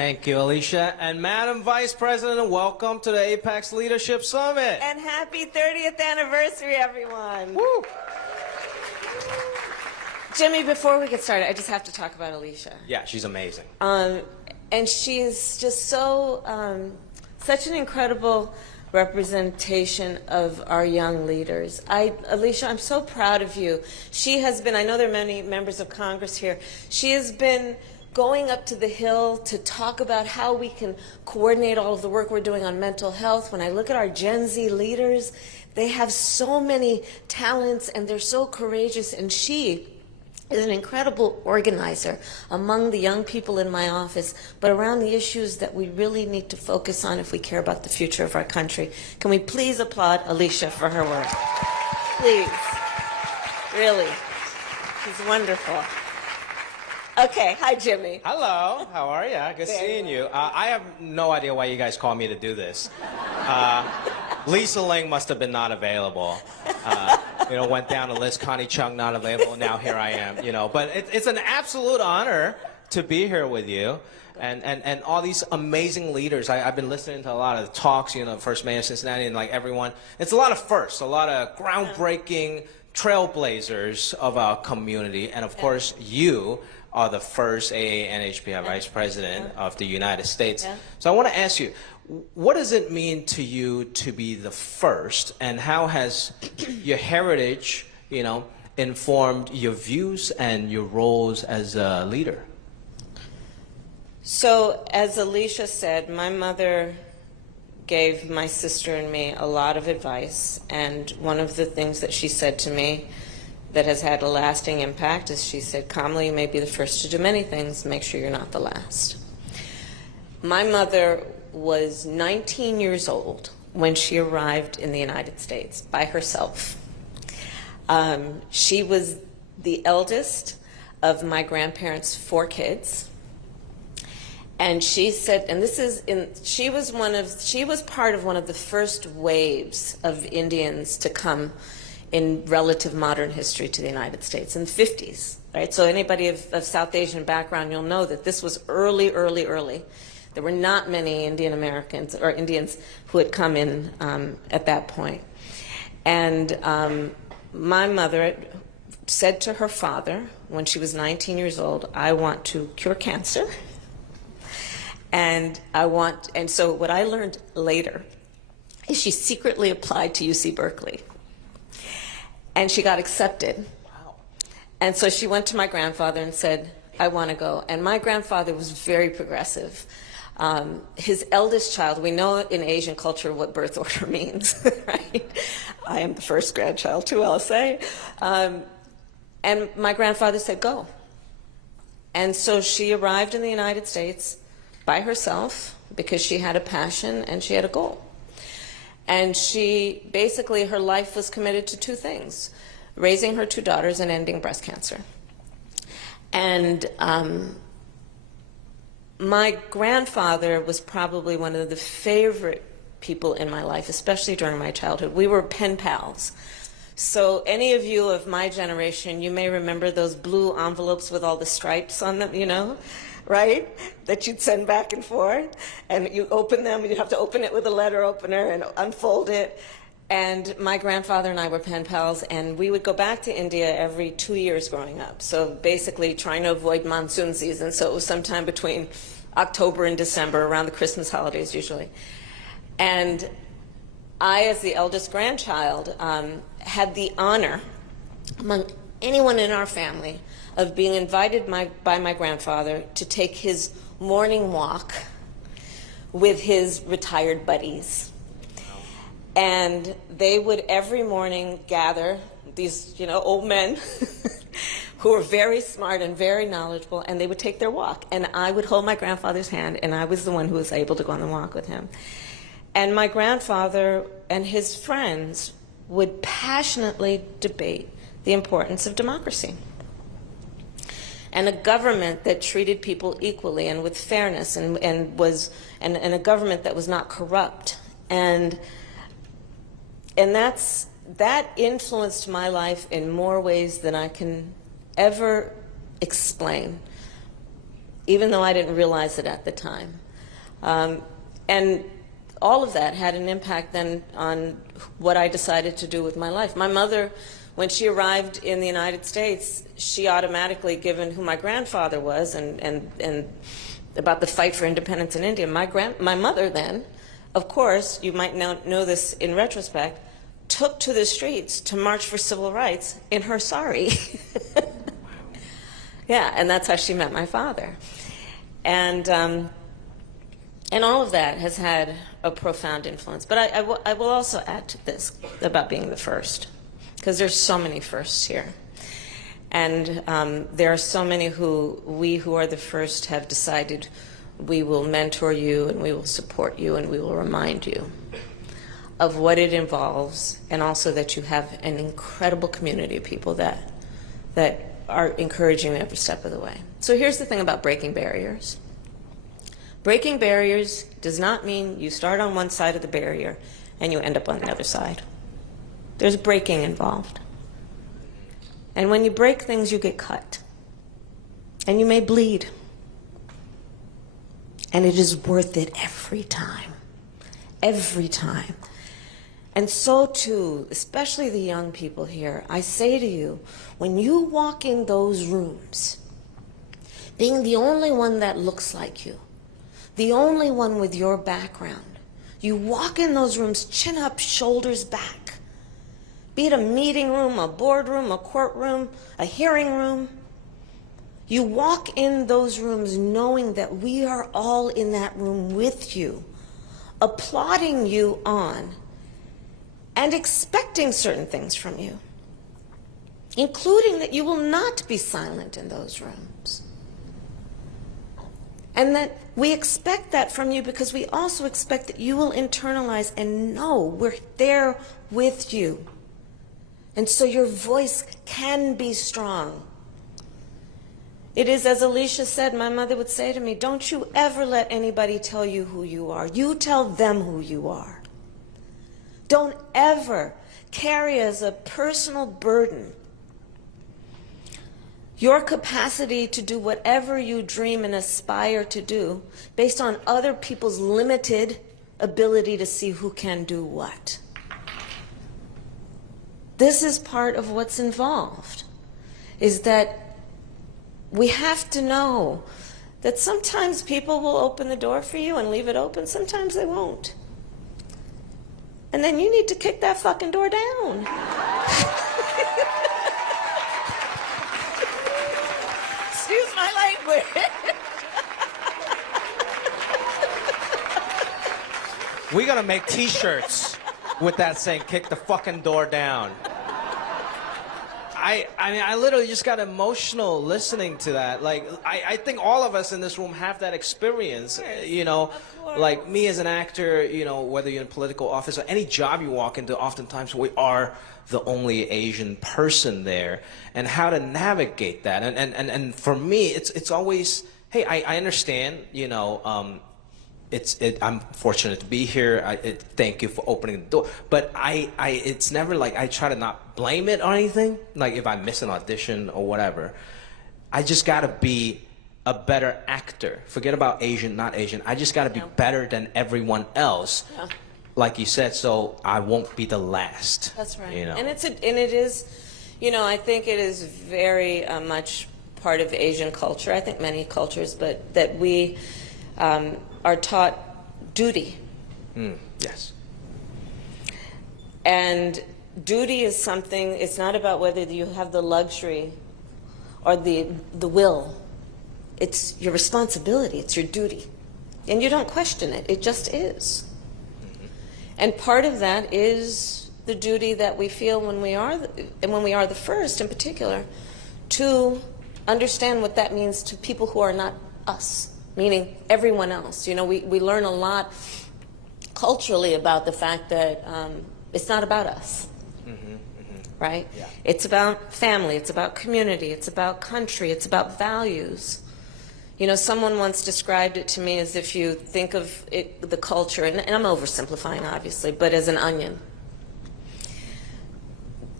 Thank you, Alicia. And Madam Vice President, welcome to the Apex Leadership Summit. And happy 30th anniversary, everyone. Woo. Jimmy, before we get started, I just have to talk about Alicia. Yeah, she's amazing. And she's just so, such an incredible representation of our young leaders. Alicia, I'm so proud of you. She has been, I know there are many members of Congress here, she has been going up to the Hill to talk about how we can coordinate all of the work we're doing on mental health. When I look at our Gen Z leaders, they have so many talents and they're so courageous, and she is an incredible organizer among the young people in my office, but around the issues that we really need to focus on if we care about the future of our country. Can we please applaud Alicia for her work? Please. Really. She's wonderful. Okay, hi Jimmy. Hello, how are you? Good seeing you. I have no idea why you guys called me to do this. Lisa Ling must have been not available. Went down the list, Connie Chung not available, now here I am, But it's an absolute honor to be here with you. And all these amazing leaders. I've been listening to a lot of talks, First Mayor of Cincinnati and like everyone. It's a lot of firsts, a lot of groundbreaking trailblazers of our community. And of course, you are the first AANHBI Vice President of the United States. So I want to ask you, what does it mean to you to be the first, and how has your heritage, informed your views and your roles as a leader? So, as Alicia said, my mother gave my sister and me a lot of advice, and one of the things that she said to me that has had a lasting impact is she said, Kamala, you may be the first to do many things, make sure you're not the last. My mother was 19 years old when she arrived in the United States by herself. She was the eldest of my grandparents' 4 kids. And she said, and she was part of one of the first waves of Indians to come in relative modern history to the United States in the 50s, right? So anybody of South Asian background, you'll know that this was early. There were not many Indian Americans or Indians who had come in at that point. And my mother said to her father when she was 19 years old, I want to cure cancer. And so what I learned later is she secretly applied to UC Berkeley. And she got accepted. Wow. And so she went to my grandfather and said, I want to go. And my grandfather was very progressive. His eldest child, we know in Asian culture what birth order means, right? I am the first grandchild too, I'll say. And my grandfather said, go. And so she arrived in the United States by herself because she had a passion and she had a goal. And she, basically, her life was committed to 2 things, raising her 2 daughters and ending breast cancer. And my grandfather was probably one of the favorite people in my life, especially during my childhood. We were pen pals. So any of you of my generation, you may remember those blue envelopes with all the stripes on them, right? That you'd send back and forth, and you open them, you'd have to open it with a letter opener and unfold it. And my grandfather and I were pen pals, and we would go back to India every 2 years growing up. So basically trying to avoid monsoon season, so it was sometime between October and December, around the Christmas holidays usually. And I, as the eldest grandchild, had the honor, among anyone in our family, of being invited by my grandfather to take his morning walk with his retired buddies. And they would every morning gather, these old men who were very smart and very knowledgeable, and they would take their walk. And I would hold my grandfather's hand, and I was the one who was able to go on the walk with him. And my grandfather and his friends would passionately debate the importance of democracy and a government that treated people equally and with fairness, and a government that was not corrupt. And that influenced my life in more ways than I can ever explain. even though I didn't realize it at the time. And all of that had an impact then on what I decided to do with my life. My mother, when she arrived in the United States, she automatically, given who my grandfather was and about the fight for independence in India, my mother then, of course, you might know this in retrospect, took to the streets to march for civil rights in her sari. Yeah, and that's how she met my father. And all of that has had a profound influence. But I will also add to this about being the first, because there's so many firsts here. And there are so many who are the first have decided we will mentor you and we will support you and we will remind you of what it involves, and also that you have an incredible community of people that are encouraging you every step of the way. So here's the thing about breaking barriers. Breaking barriers does not mean you start on one side of the barrier and you end up on the other side. There's breaking involved. And when you break things, you get cut. And you may bleed. And it is worth it every time. Every time. And so too, especially the young people here, I say to you, when you walk in those rooms, being the only one that looks like you, the only one with your background, you walk in those rooms chin up, shoulders back. Be it a meeting room, a boardroom, a courtroom, a hearing room. You walk in those rooms knowing that we are all in that room with you, applauding you on, and expecting certain things from you, including that you will not be silent in those rooms. And that we expect that from you because we also expect that you will internalize and know we're there with you. And so your voice can be strong. It is, as Alicia said, my mother would say to me, don't you ever let anybody tell you who you are. You tell them who you are. Don't ever carry as a personal burden your capacity to do whatever you dream and aspire to do based on other people's limited ability to see who can do what. This is part of what's involved, is that we have to know that sometimes people will open the door for you and leave it open, sometimes they won't. And then you need to kick that fucking door down. Excuse my language. We gotta make t-shirts with that saying, kick the fucking door down. I mean, I literally just got emotional listening to that. Like, I think all of us in this room have that experience, you know, like me as an actor, you know, whether you're in political office or any job you walk into, oftentimes we are the only Asian person there, and how to navigate that. And for me, it's always, hey, I understand, you know, I'm fortunate to be here. Thank you for opening the door. But it's never like I try to not blame it or anything. Like if I miss an audition or whatever, I just gotta be a better actor. Forget about Asian, not Asian. I just gotta be better than everyone else. Yeah. Like you said, so I won't be the last. That's right. You know? And it is, you know, I think it is very much part of Asian culture. I think many cultures, but that we are taught duty. Yes. And duty is something, it's not about whether you have the luxury or the will. It's your responsibility, it's your duty. And you don't question it, it just is. And part of that is the duty that we feel when we are the first in particular, to understand what that means to people who are not us, meaning everyone else. You know, we learn a lot culturally about the fact that it's not about us, right? Yeah. It's about family, it's about community, it's about country, it's about values. You know, someone once described it to me as if you think of the culture, and I'm oversimplifying obviously, but as an onion.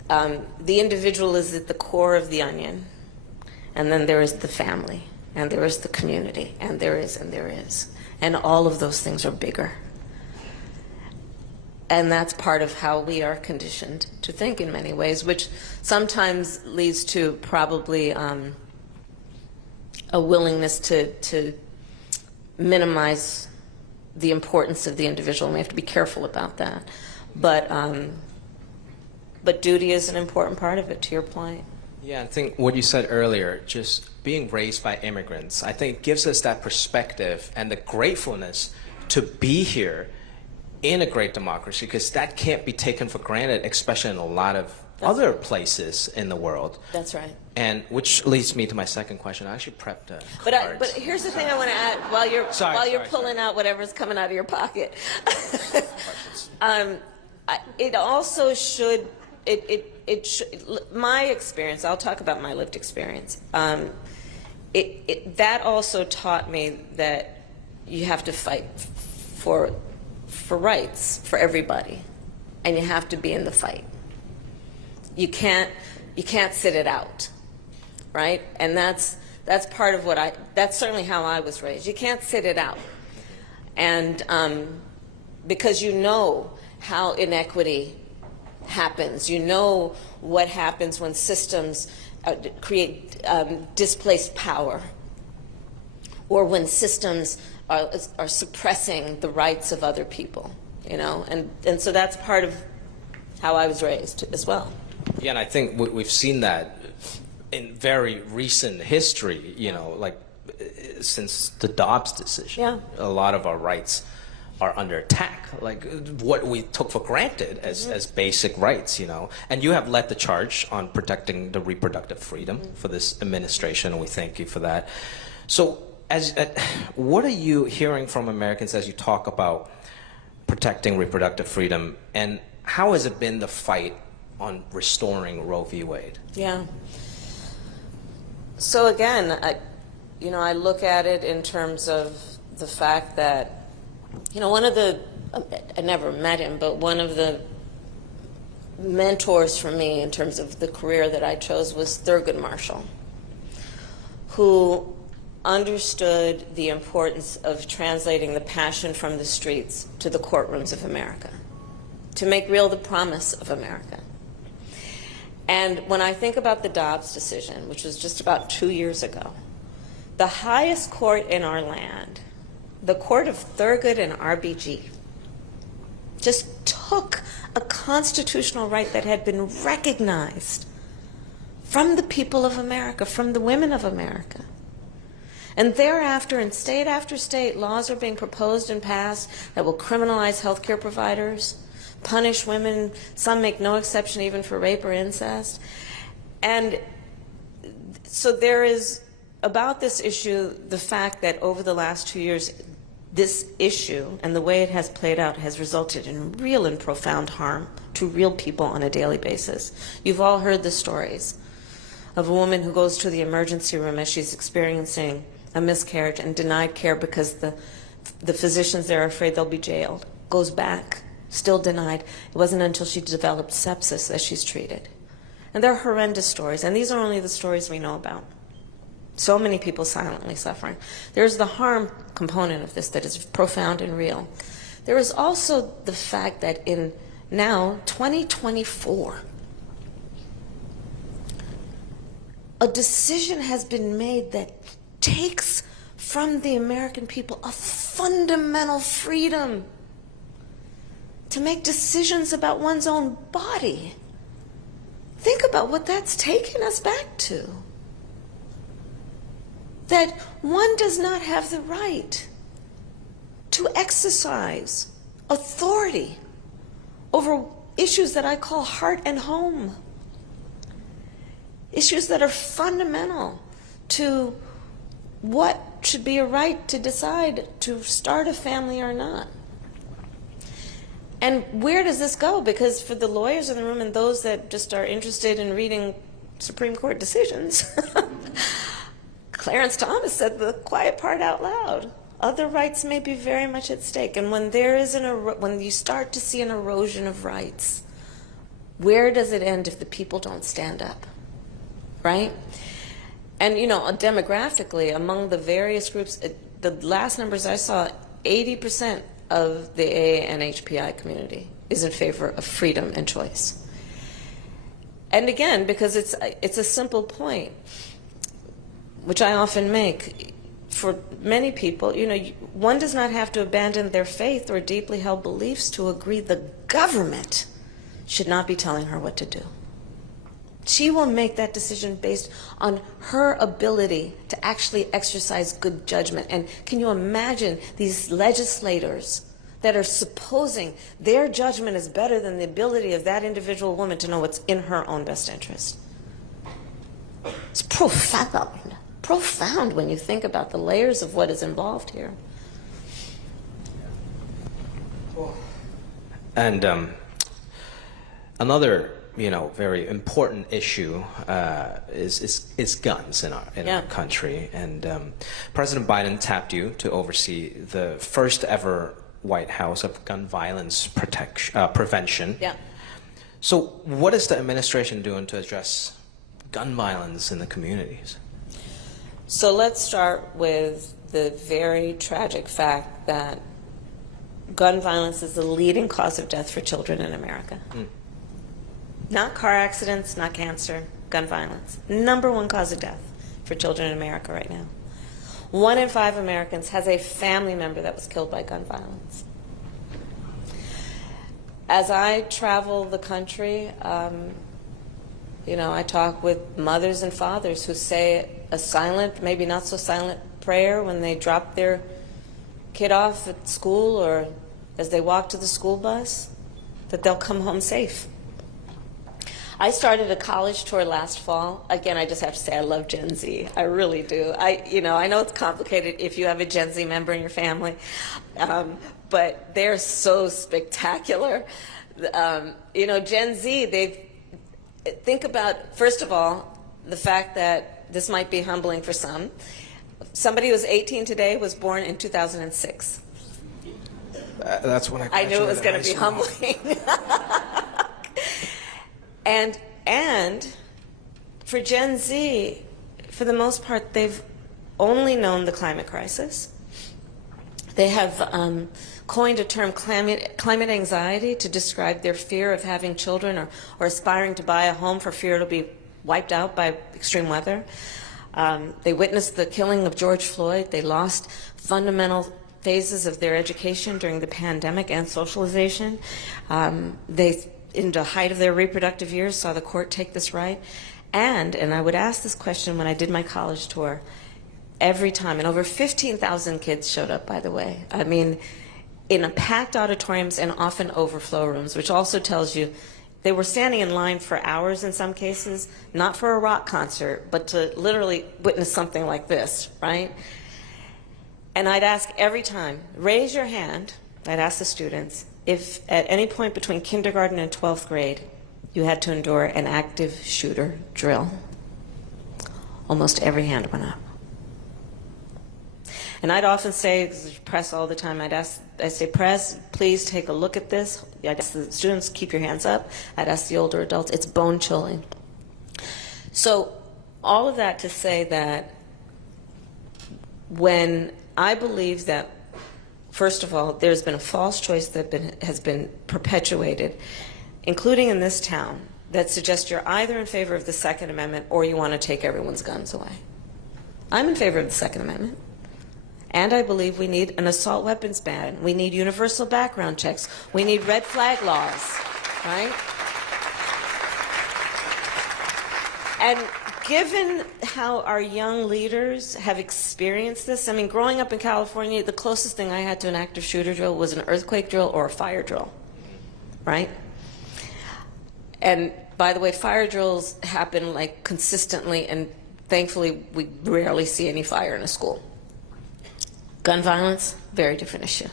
The individual is at the core of the onion, and then there is the family. and there is the community, and there is, and there is. And all of those things are bigger. And that's part of how we are conditioned to think in many ways, which sometimes leads to probably a willingness to minimize the importance of the individual. And we have to be careful about that. But duty is an important part of it, to your point. Yeah, I think what you said earlier, just being raised by immigrants, I think gives us that perspective and the gratefulness to be here in a great democracy, because that can't be taken for granted, especially in a lot of other places in the world. That's right. And which leads me to my second question. I actually prepped a But here's the thing I want to add while you're pulling out whatever's coming out of your pocket. It also should. My experience, I'll talk about my lived experience. That also taught me that you have to fight for rights for everybody, and you have to be in the fight. You can't sit it out, right? And that's part of that's certainly how I was raised. You can't sit it out, and because you know how inequity happens. You know what happens when systems create displaced power, or when systems are suppressing the rights of other people, you know, and so that's part of how I was raised as well. Yeah, and I think we've seen that in very recent history, you know, like since the Dobbs decision. Yeah. A lot of our rights are under attack, like what we took for granted as basic rights, you know. And you have led the charge on protecting the reproductive freedom for this administration, and we thank you for that. So what are you hearing from Americans as you talk about protecting reproductive freedom, and how has it been the fight on restoring Roe v. Wade? Yeah. So again, I look at it in terms of the fact that, you know, one of the, I never met him, but one of the mentors for me in terms of the career that I chose was Thurgood Marshall, who understood the importance of translating the passion from the streets to the courtrooms of America, to make real the promise of America. And when I think about the Dobbs decision, which was just about 2 years ago, the highest court in our land, the court of Thurgood and RBG, just took a constitutional right that had been recognized from the people of America, from the women of America. And thereafter, in state after state, laws are being proposed and passed that will criminalize healthcare providers, punish women, some make no exception even for rape or incest. And so there is, about this issue, the fact that over the last 2 years, this issue and the way it has played out has resulted in real and profound harm to real people on a daily basis. You've all heard the stories of a woman who goes to the emergency room as she's experiencing a miscarriage and denied care because the physicians there are afraid they'll be jailed. Goes back, still denied. It wasn't until she developed sepsis that she's treated. And they're horrendous stories, and these are only the stories we know about. So many people silently suffering. There's the harm component of this that is profound and real. There is also the fact that in now 2024, a decision has been made that takes from the American people a fundamental freedom to make decisions about one's own body. Think about what that's taken us back to. That one does not have the right to exercise authority over issues that I call heart and home. Issues that are fundamental to what should be a right to decide to start a family or not. And where does this go? Because for the lawyers in the room and those that just are interested in reading Supreme Court decisions, Clarence Thomas said the quiet part out loud. Other rights may be very much at stake. And when there is when you start to see an erosion of rights, where does it end if the people don't stand up? Right? And, you know, demographically, among the various groups, the last numbers I saw, 80% of the AA and HPI community is in favor of freedom and choice. And again, because it's a simple point, which I often make, for many people, you know, one does not have to abandon their faith or deeply held beliefs to agree the government should not be telling her what to do. She will make that decision based on her ability to actually exercise good judgment. And can you imagine these legislators that are supposing their judgment is better than the ability of that individual woman to know what's in her own best interest? It's profound. Profound when you think about the layers of what is involved here. And another, you know, very important issue is guns in our country. And President Biden tapped you to oversee the first ever White House of gun violence prevention. Yeah. So what is the administration doing to address gun violence in the communities? So let's start with the very tragic fact that gun violence is the leading cause of death for children in America. Not car accidents, not cancer, gun violence. #1 cause of death for children in America right now. 1 in 5 Americans has a family member that was killed by gun violence. As I travel the country, you know, I talk with mothers and fathers who say a silent, maybe not so silent prayer when they drop their kid off at school or as they walk to the school bus, that they'll come home safe. I started a college tour last fall. Again, I just have to say I love Gen Z. I really do. I know it's complicated if you have a Gen Z member in your family, but they're so spectacular. You know, Gen Z, think about, first of all, the fact that this might be humbling for some. Somebody who's 18 today was born in 2006. That's when I knew it was going to be humbling. And for Gen Z, for the most part, they've only known the climate crisis. They have coined a term, climate anxiety, to describe their fear of having children or aspiring to buy a home for fear it'll be wiped out by extreme weather. They witnessed the killing of George Floyd. They lost fundamental phases of their education during the pandemic and socialization. They, in the height of their reproductive years, saw the court take this right. And I would ask this question when I did my college tour every time, and over 15,000 kids showed up, by the way. I mean, in a packed auditoriums and often overflow rooms, which also tells you they were standing in line for hours in some cases, not for a rock concert, but to literally witness something like this, right? And I'd ask every time, raise your hand, I'd ask the students, if at any point between kindergarten and 12th grade, you had to endure an active shooter drill. Almost every hand went up. And I'd often say, press all the time, I'd say, press, please take a look at this. I'd ask the students, keep your hands up. I'd ask the older adults, it's bone chilling. So all of that to say that when I believe that, first of all, there's been a false choice that has been perpetuated, including in this town, that suggests you're either in favor of the Second Amendment or you want to take everyone's guns away. I'm in favor of the Second Amendment. And I believe we need an assault weapons ban. We need universal background checks. We need red flag laws, right? And given how our young leaders have experienced this, I mean, growing up in California, the closest thing I had to an active shooter drill was an earthquake drill or a fire drill, right? And by the way, fire drills happen like consistently, and thankfully we rarely see any fire in a school. Gun violence, very different issue.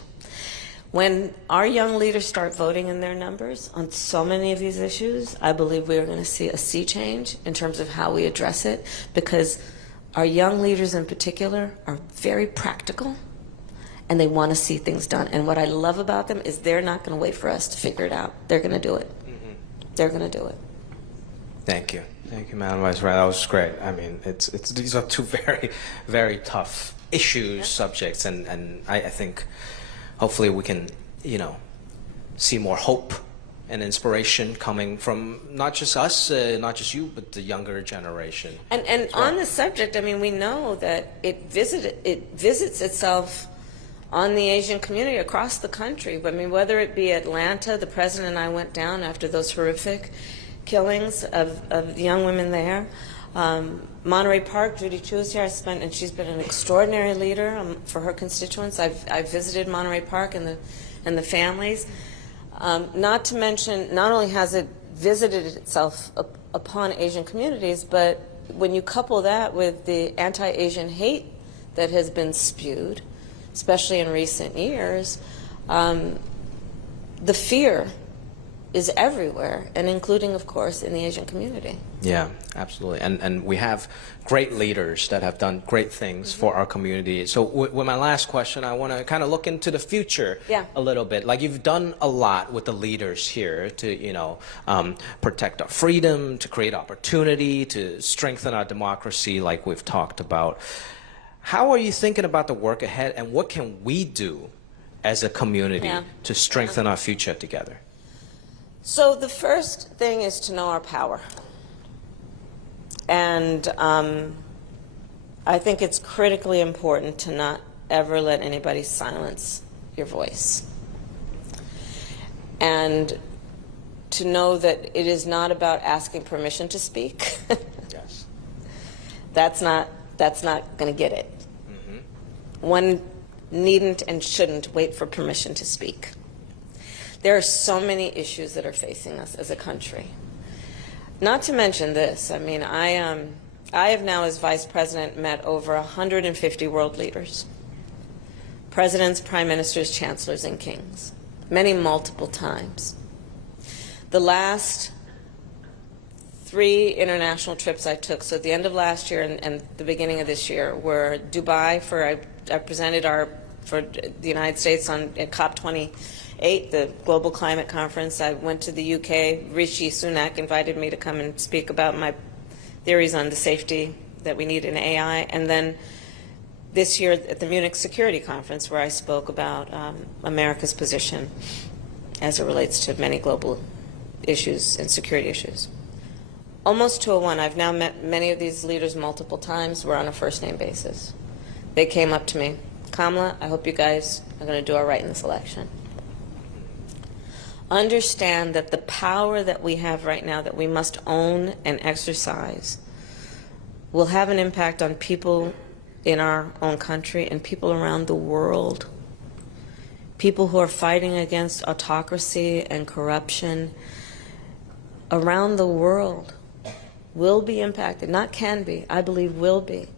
When our young leaders start voting in their numbers on so many of these issues, I believe we are going to see a sea change in terms of how we address it, because our young leaders in particular are very practical and they want to see things done. And what I love about them is they're not going to wait for us to figure it out. They're going to do it. They're going to do it. Thank you. Thank you, Madam Vice President. That was great. I mean, these are two very, very tough issues, subjects, and I think hopefully we can, see more hope and inspiration coming from not just us, not just you, but the younger generation. And on the subject, I mean, we know that it visits itself on the Asian community across the country. I mean, whether it be Atlanta, the president and I went down after those horrific killings of young women there. Monterey Park, Judy Chu is here. And she's been an extraordinary leader for her constituents. I've visited Monterey Park and the families. Not to mention, not only has it visited itself upon Asian communities, but when you couple that with the anti-Asian hate that has been spewed, especially in recent years, the fear is everywhere, and including, of course, in the Asian community. Yeah, absolutely. And we have great leaders that have done great things for our community. So with my last question, I want to kind of look into the future a little bit. Like, you've done a lot with the leaders here to, protect our freedom, to create opportunity, to strengthen our democracy, like we've talked about. How are you thinking about the work ahead, and what can we do as a community to strengthen our future together? So the first thing is to know our power. And I think it's critically important to not ever let anybody silence your voice. And to know that it is not about asking permission to speak. Yes. That's not going to get it. One needn't and shouldn't wait for permission to speak. There are so many issues that are facing us as a country. Not to mention this, I mean, I have now, as vice president, met over 150 world leaders, presidents, prime ministers, chancellors, and kings, many multiple times. The last 3 international trips I took, so at the end of last year and the beginning of this year, were Dubai I presented for the United States at COP28, the Global Climate Conference. I went to the UK. Rishi Sunak invited me to come and speak about my theories on the safety that we need in AI. And then this year at the Munich Security Conference, where I spoke about America's position as it relates to many global issues and security issues. Almost 2-1. I've now met many of these leaders multiple times. We're on a first-name basis. They came up to me, Kamala, I hope you guys are going to do all right in this election. Understand that the power that we have right now that we must own and exercise will have an impact on people in our own country and people around the world. People who are fighting against autocracy and corruption around the world will be impacted, not can be, I believe will be.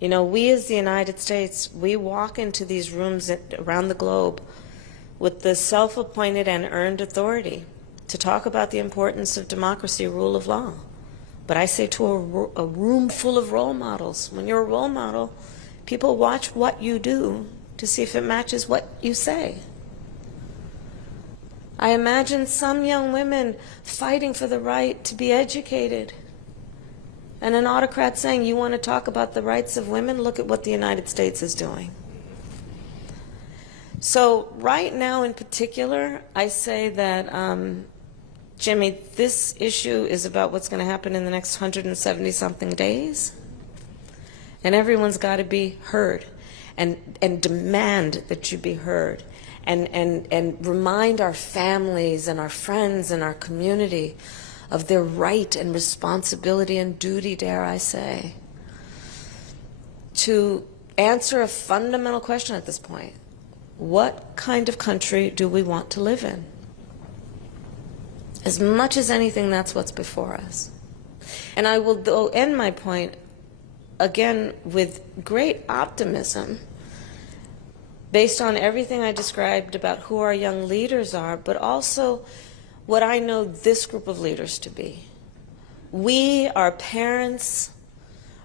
You know, we as the United States, we walk into these rooms around the globe with the self-appointed and earned authority to talk about the importance of democracy, rule of law. But I say to a room full of role models, when you're a role model, people watch what you do to see if it matches what you say. I imagine some young women fighting for the right to be educated. And an autocrat saying, you want to talk about the rights of women? Look at what the United States is doing. So right now in particular, I say that, Jimmy, this issue is about what's going to happen in the next 170-something days. And everyone's got to be heard and demand that you be heard. And remind our families and our friends and our community of their right and responsibility and duty, dare I say, to answer a fundamental question at this point. What kind of country do we want to live in? As much as anything, that's what's before us. And I will end my point, again, with great optimism, based on everything I described about who our young leaders are, but also what I know this group of leaders to be. We, our parents,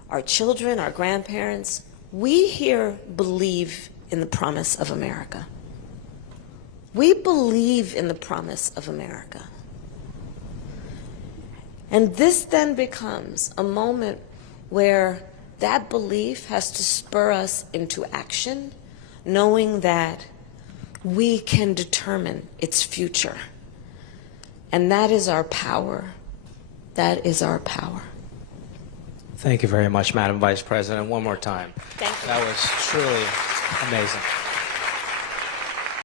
our children, our grandparents, we here believe in the promise of America. We believe in the promise of America. And this then becomes a moment where that belief has to spur us into action, knowing that we can determine its future. And that is our power. That is our power. Thank you very much, Madam Vice President. One more time. Thank you. That was truly amazing.